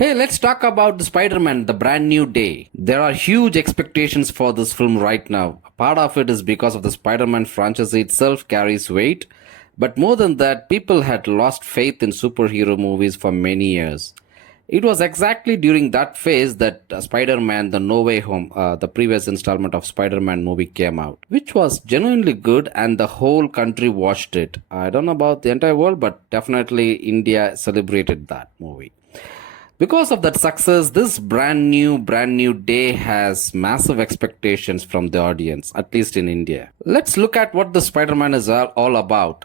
Hey, let's talk about the Spider-Man, the brand new day. There are huge expectations for this film right now. Part of it is because of the Spider-Man franchise itself carries weight, but more than that, people had lost faith in superhero movies for many years. It was exactly during that phase that Spider-Man: The No Way Home, the previous installment of Spider-Man movie, came out, which was genuinely good, and the whole country watched it. I don't know about the entire world, but definitely India celebrated that movie. Because of that success, this brand new day has massive expectations from the audience, at least in India. Let's look at what the Spider-Man is all about.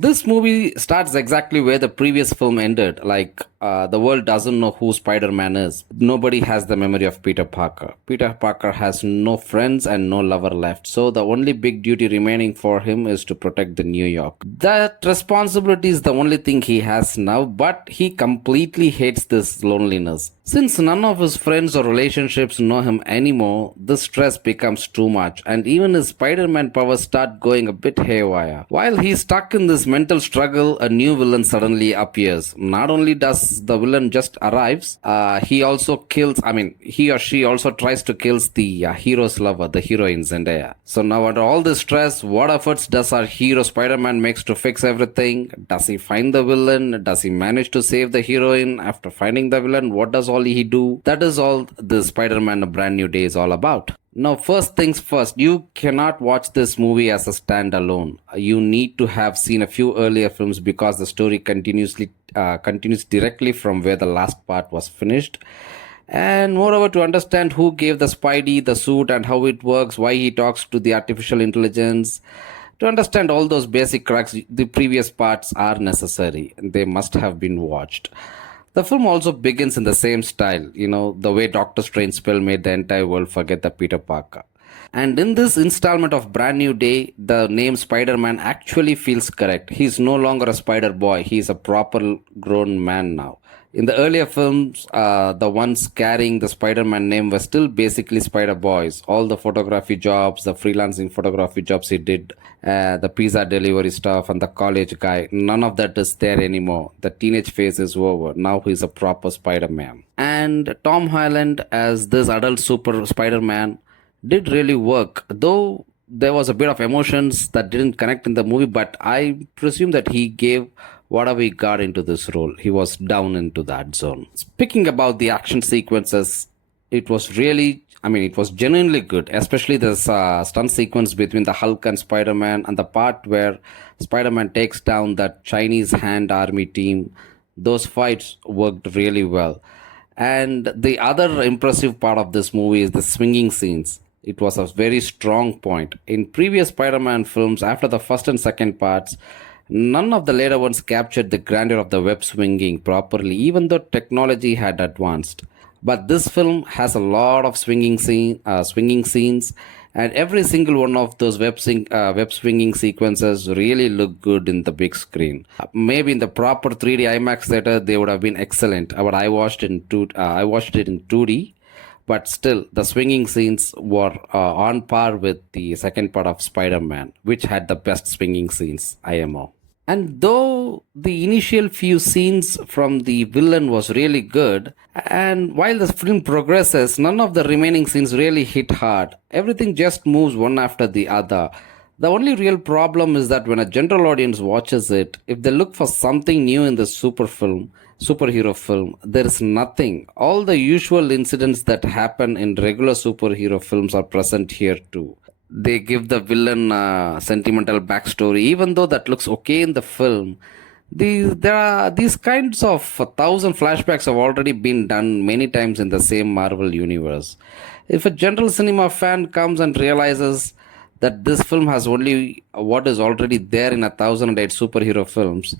This movie starts exactly where the previous film ended. The world doesn't know who Spider-Man is. Nobody has the memory of Peter Parker. Peter Parker has no friends and no lover left. So the only big duty remaining for him is to protect the New York. That responsibility is the only thing he has now, but he completely hates this loneliness. Since none of his friends or relationships know him anymore, the stress becomes too much, and even his Spider-Man powers start going a bit haywire. While he's stuck in this mental struggle, a new villain suddenly appears. Not only does the villain just arrives, he also kills, he or she also tries to kill the hero's lover, the heroine Zendaya. So now under all this stress, what efforts does our hero Spider-Man makes to fix everything? Does he find the villain? Does he manage to save the heroine after finding the villain? What does all he do? That is all the Spider-Man: A Brand New Day is all about. Now, first things first, you cannot watch this movie as a standalone. You need to have seen a few earlier films because the story continues directly from where the last part was finished. And moreover, to understand who gave the Spidey the suit and how it works, why he talks to the artificial intelligence, to understand all those basic cracks, the previous parts are necessary. They must have been watched. The film also begins in the same style, the way Doctor Strange spell made the entire world forget the Peter Parker. And in this installment of Brand New Day, the name Spider-Man actually feels correct. He's no longer a spider boy, he's a proper grown man now. In the earlier films, the ones carrying the Spider-Man name were still basically Spider Boys. All the photography jobs, the freelancing photography jobs he did, the pizza delivery stuff, and the college guy, none of that is there anymore. The teenage phase is over. Now he's a proper Spider-Man. And Tom Holland as this adult super Spider-Man did really work, though there was a bit of emotions that didn't connect in the movie, but I presume that he gave whatever he got into this role. He was down into that zone. Speaking about the action sequences, it was genuinely good, especially this stunt sequence between the Hulk and Spider-Man, and the part where Spider-Man takes down that Chinese hand army team. Those fights worked really well. And the other impressive part of this movie is the swinging scenes. It was a very strong point. In previous Spider-Man films, after the first and second parts, none of the later ones captured the grandeur of the web swinging properly, even though technology had advanced. But this film has a lot of swinging scenes, and every single one of those web swinging sequences really look good in the big screen. Maybe in the proper 3D IMAX theater, they would have been excellent. But I watched it in 2D. But still, the swinging scenes were on par with the second part of Spider-Man, which had the best swinging scenes, IMO. And though the initial few scenes from the villain was really good, and while the film progresses, none of the remaining scenes really hit hard. Everything just moves one after the other. The only real problem is that when a general audience watches it, if they look for something new in the superhero film, there is nothing. All the usual incidents that happen in regular superhero films are present here too. They give the villain a sentimental backstory, even though that looks okay in the film. There are these kinds of 1,000 flashbacks have already been done many times in the same Marvel universe. If a general cinema fan comes and realizes that this film has only what is already there in 1,008 superhero films,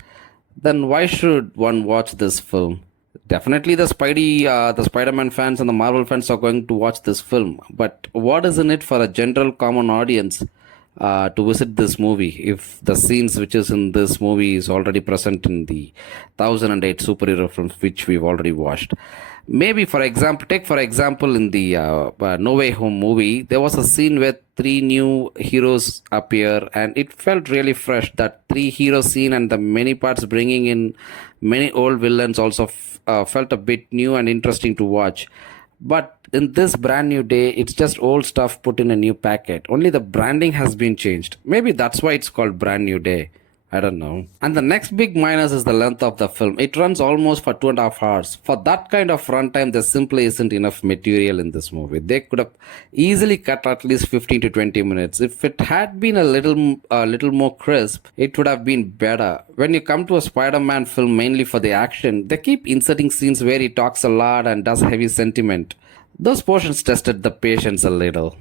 then why should one watch this film? Definitely the Spider-Man fans and the Marvel fans are going to watch this film. But what is in it for a general common audience to visit this movie if the scenes which is in this movie is already present in the 1,008 superhero films which we've already watched? Maybe, for example, take for example in the No Way Home movie, there was a scene where three new heroes appear, and it felt really fresh. That three hero scene and the many parts bringing in many old villains also felt a bit new and interesting to watch. But in this brand new day, it's just old stuff put in a new packet. Only the branding has been changed. Maybe that's why it's called Brand New Day. I don't know. And the next big minus is the length of the film. It runs almost for 2.5 hours. For that kind of runtime, there simply isn't enough material in this movie. They could have easily cut at least 15 to 20 minutes. If it had been a little more crisp, it would have been better. When you come to a Spider-Man film mainly for the action, they keep inserting scenes where he talks a lot and does heavy sentiment. Those portions tested the patience a little.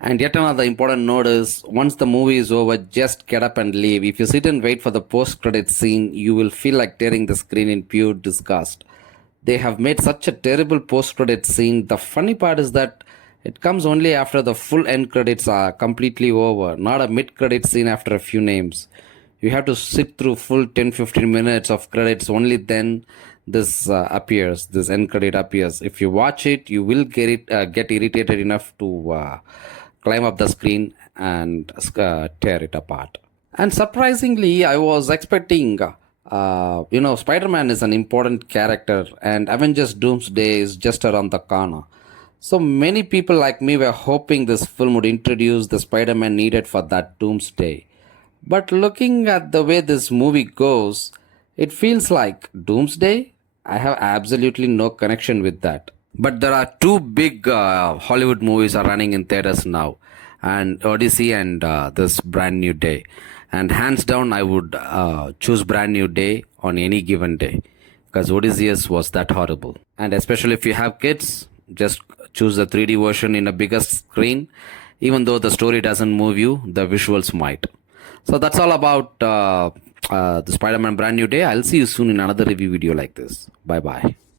And yet another important note is once the movie is over, just get up and leave. If you sit and wait for the post credit scene, you will feel like tearing the screen in pure disgust. They have made such a terrible post credit scene. The funny part is that it comes only after the full end credits are completely over, not a mid credit scene after a few names. You have to sit through full 10-15 minutes of credits, only then this end credit appears. If you watch it, you will get irritated enough to climb up the screen and tear it apart. And surprisingly, I was expecting, Spider-Man is an important character, and Avengers Doomsday is just around the corner. So many people like me were hoping this film would introduce the Spider-Man needed for that Doomsday. But looking at the way this movie goes, it feels like Doomsday. I have absolutely no connection with that. But there are two big Hollywood movies are running in theaters now, and Odyssey and this Brand New Day. And hands down, I would choose Brand New Day on any given day because Odysseus was that horrible. And especially if you have kids, just choose the 3D version in a bigger screen. Even though the story doesn't move you, the visuals might. So that's all about the Spider-Man Brand New Day. I'll see you soon in another review video like this. Bye bye.